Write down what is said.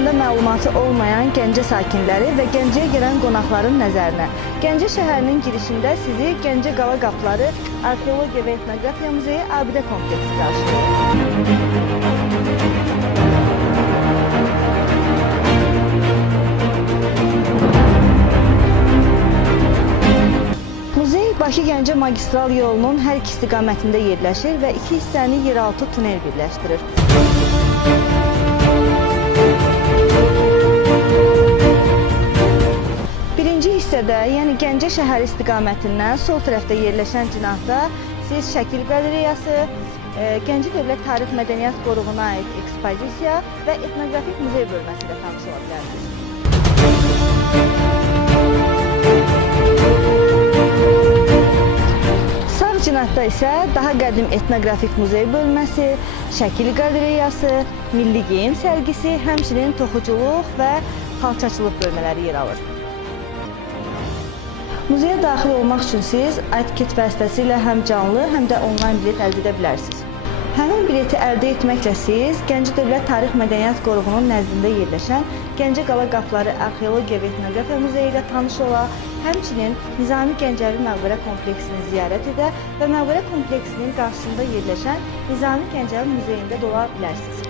haqqında məlumatı olmayan Gəncə sakinləri və Gəncəyə gələn qonaqların nəzərinə. Gəncə şəhərinin girişində sizi Gəncə Qala Qapıları Arxeologiya və Etnografiya Muzeyi abidə kompleksi qarşılayır. Bakı-Gəncə magistral yolunun hər iki istiqamətində yerləşir və iki hissəni yeraltı tunel birləşdirir. Birinci hissədə, yəni Gəncə şəhəri istiqamətindən sol tərəfdə yerləşən cinahda siz şəkil qalereyası, Gəncə Dövlət Tarix Mədəniyyət Qoruğuna aid ekspozisiya və etnografik muzey bölməsi ilə tanış ola bilərsiniz. Cinahda isə daha qədim etnografik muzey bölməsi, şəkil qalereyası, milli geyim sərgisi, həmçinin toxuculuq və xalçaçılıq bölmələri yer alır. Muzeyə daxil olmaq üçün siz etiket vasitəsilə həm canlı, həm də onlayn bilet əldə edə bilərsiniz. Həmin bileti əldə etməklə siz Gəncə Dövlət Tarix Mədəniyyət Qoruğunun nəzdində yerləşən Gəncə Qala Qapıları Arxeologiya və Etnografiya Muzeyi ilə tanış ola, həmçinin Nizami Gəncəvi məqbərə kompleksini ziyarət edə və məqbərə kompleksinin qarşısında yerləşən Nizami Gəncəvi Muzeyində də ola bilərsiniz.